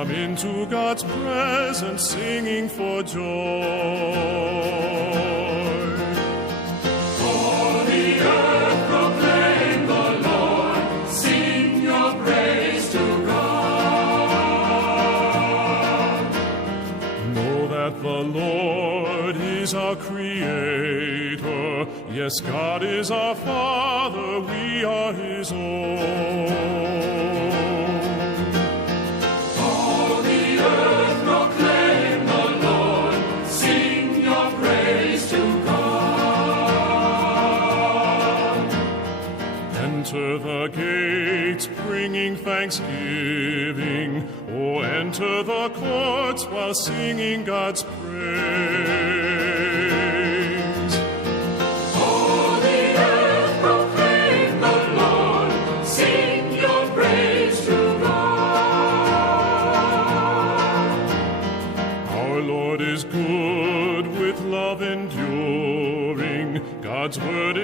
Come into God's presence singing for joy. All the earth proclaim the Lord, sing your praise to God. Know that the Lord is our Creator. Yes, God is our Father, we are His own. Enter the gates, bringing thanksgiving. Oh, enter the courts while singing God's praise. All the earth proclaim the Lord, sing your praise to God. Our Lord is good, with love enduring. God's word